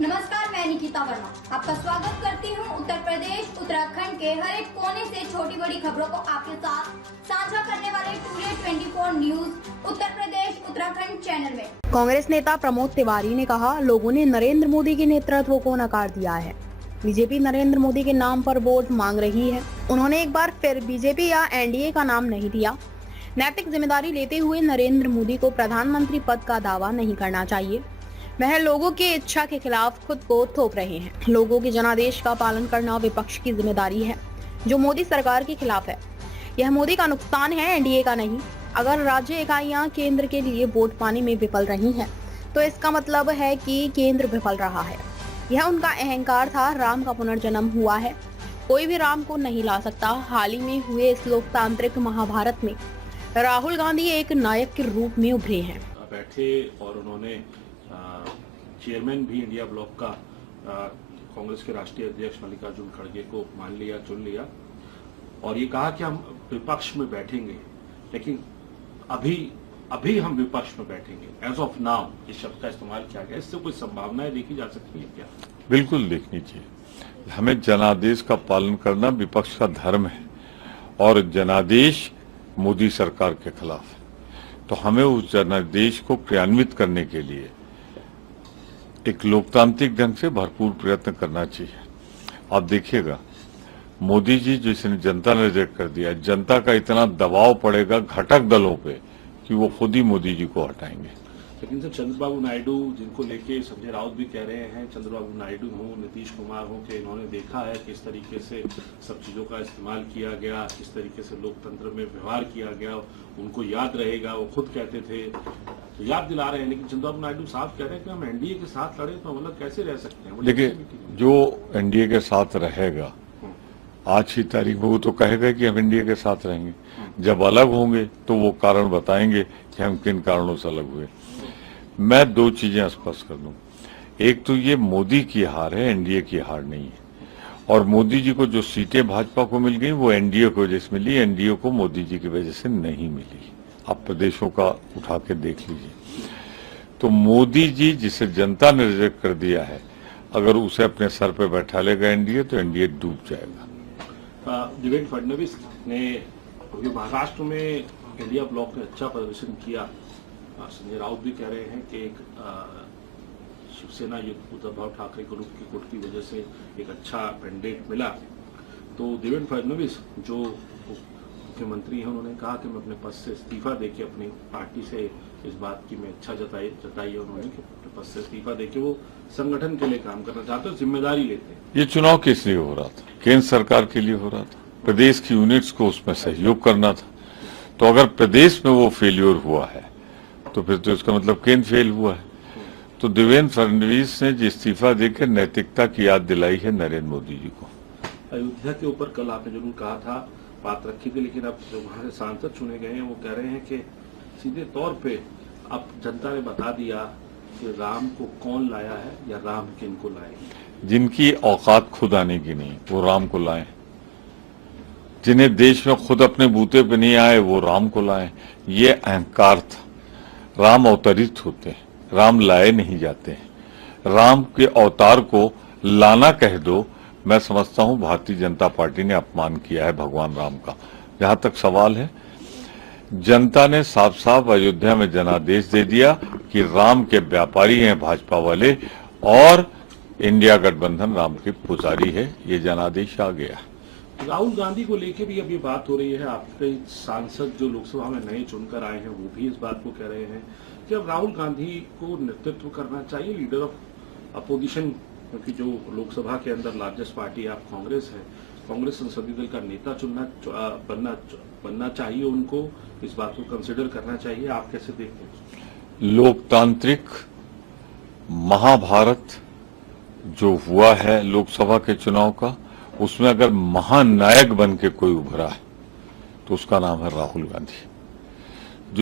नमस्कार, मैं निकिता वर्मा आपका स्वागत करती हूं। उत्तर प्रदेश उत्तराखंड के हर एक कोने से छोटी बड़ी खबरों को आपके साथ साझा करने वाले today 24 news Uttar Pradesh Uttarakhand channel में। कांग्रेस नेता प्रमोद तिवारी ने कहा, लोगों ने नरेंद्र मोदी के नेतृत्व को नकार दिया है। बीजेपी नरेंद्र मोदी के नाम पर वोट मांग रही है। उन्होंने एक बार फिर बीजेपी या एनडीए का नाम नहीं दिया। नैतिक जिम्मेदारी लेते हुए नरेंद्र मोदी को प्रधानमंत्री पद का दावा नहीं करना चाहिए। वह लोगों की इच्छा के खिलाफ खुद को थोप रहे हैं। लोगों के जनादेश का पालन करना विपक्ष की जिम्मेदारी है, जो मोदी सरकार के खिलाफ है। यह मोदी का नुकसान है, एनडीए का नहीं। अगर राज्य इकाइयां केंद्र के लिए वोट पाने में विफल रही हैं, तो इसका मतलब है कि केंद्र विफल रहा है। यह उनका अहंकार था। राम का पुनर्जन्म हुआ है, कोई भी राम को नहीं ला सकता। हाल ही में हुए इस लोकतांत्रिक महाभारत में राहुल गांधी एक नायक के रूप में उभरे हैं। बैठे और उन्होंने चेयरमैन भी इंडिया ब्लॉक का कांग्रेस के राष्ट्रीय अध्यक्ष मल्लिकार्जुन खड़गे को मान लिया, चुन लिया और ये कहा कि हम विपक्ष में बैठेंगे, लेकिन अभी हम विपक्ष में बैठेंगे। एज ऑफ नाउ इस शब्द का इस्तेमाल किया गया। इससे कोई संभावनाएं देखी जा सकती है क्या? बिल्कुल देखनी चाहिए। हमें जनादेश का पालन करना विपक्ष का धर्म है और जनादेश मोदी सरकार के खिलाफ है, तो हमें उस जनादेश को क्रियान्वित करने के लिए एक लोकतांत्रिक ढंग से भरपूर प्रयत्न करना चाहिए। आप देखिएगा, मोदी जी जिसने जनता ने रिजेक्ट कर दिया, जनता का इतना दबाव पड़ेगा घटक दलों पे कि वो खुद ही मोदी जी को हटाएंगे। लेकिन सर, चंद्रबाबू नायडू जिनको लेके संजय राउत भी कह रहे हैं, चंद्रबाबू नायडू हो, नीतीश कुमार हो, कि इन्होंने देखा है किस तरीके से सब चीजों का इस्तेमाल किया गया, किस तरीके से लोकतंत्र में व्यवहार किया गया, उनको याद रहेगा। वो खुद कहते थे, तो याद दिला रहे हैं। लेकिन चंद्रबाबू नायडू साफ कह रहे हैं कि हम एनडीए के साथ लड़े तो मतलब कैसे रह सकते हैं। देखिए, जो एनडीए के साथ रहेगा आज की तारीख में वो तो कहेगा कि हम एनडीए के साथ रहेंगे। जब अलग होंगे तो वो कारण बताएंगे कि हम किन कारणों से अलग हुए। मैं दो चीजें स्पष्ट कर दूं। एक तो ये मोदी की हार है, एनडीए की हार नहीं है। और मोदी जी को जो सीटें भाजपा को मिल गई वो एनडीए की वजह से मिली, एनडीए को मोदी जी की वजह से नहीं मिली। आप प्रदेशों का उठा के देख लीजिए। तो मोदी जी जिसे जनता ने रिजेक्ट कर दिया है, अगर उसे अपने सर पे बैठा लेगा एनडीए तो एनडीए डूब जाएगा। देवेंद्र फडणवीस ने महाराष्ट्र में इंडिया ब्लॉक ने अच्छा प्रदर्शन किया। संजय राउत भी कह रहे हैं कि एक शिवसेना उद्धव ठाकरे ग्रुप की गुट की वजह से एक अच्छा मैंडेट मिला। तो देवेंद्र फडणवीस जो मुख्यमंत्री हैं, उन्होंने कहा कि मैं अपने पद से इस्तीफा देके अपनी पार्टी से इस बात की मैं इच्छा जताई है उन्होंने कि अपने पद से इस्तीफा देके वो संगठन के लिए काम करना चाहते हैं, जिम्मेदारी लेते हैं। ये चुनाव किस लिए हो रहा था? केंद्र सरकार के लिए हो रहा था। प्रदेश की यूनिट्स को उसमें सहयोग करना था। तो अगर प्रदेश में वो फेल्योर हुआ है तो फिर तो इसका मतलब केंद्र फेल हुआ है। तो देवेंद्र फडणवीस ने जो इस्तीफा देकर नैतिकता की याद दिलाई है नरेंद्र मोदी जी को। अयोध्या के ऊपर कल आपने जरूर कहा था, बात रखी थी, लेकिन अब जो वहां से सांसद चुने गए हैं वो कह रहे हैं कि सीधे तौर पे अब जनता ने बता दिया कि राम को कौन लाया है या राम किनको लाएंगे। जिनकी औकात खुद आने की नहीं वो राम को लाएं। जिन्हें देश में खुद अपने बूते पे नहीं आए वो राम को लाएं। ये अहंकार था। राम अवतरित होते हैं, राम लाए नहीं जाते हैं। राम के अवतार को लाना कह दो, मैं समझता हूं भारतीय जनता पार्टी ने अपमान किया है भगवान राम का। जहां तक सवाल है, जनता ने साफ साफ अयोध्या में जनादेश दे दिया कि राम के व्यापारी हैं भाजपा वाले और इंडिया गठबंधन राम के पुजारी है। ये जनादेश आ गया। राहुल गांधी को लेके भी अब ये बात हो रही है। आपके सांसद जो लोकसभा में नए चुनकर आए हैं वो भी इस बात को कह रहे हैं कि अब राहुल गांधी को नेतृत्व करना चाहिए, लीडर ऑफ अपोजिशन, क्योंकि जो लोकसभा के अंदर लार्जेस्ट पार्टी आप कांग्रेस है, कांग्रेस संसदीय दल का नेता बनना चाहिए। उनको इस बात को कंसिडर करना चाहिए। आप कैसे देखते हैं? लोकतांत्रिक महाभारत जो हुआ है लोकसभा के चुनाव का, उसमें अगर महानायक बन के कोई उभरा है तो उसका नाम है राहुल गांधी।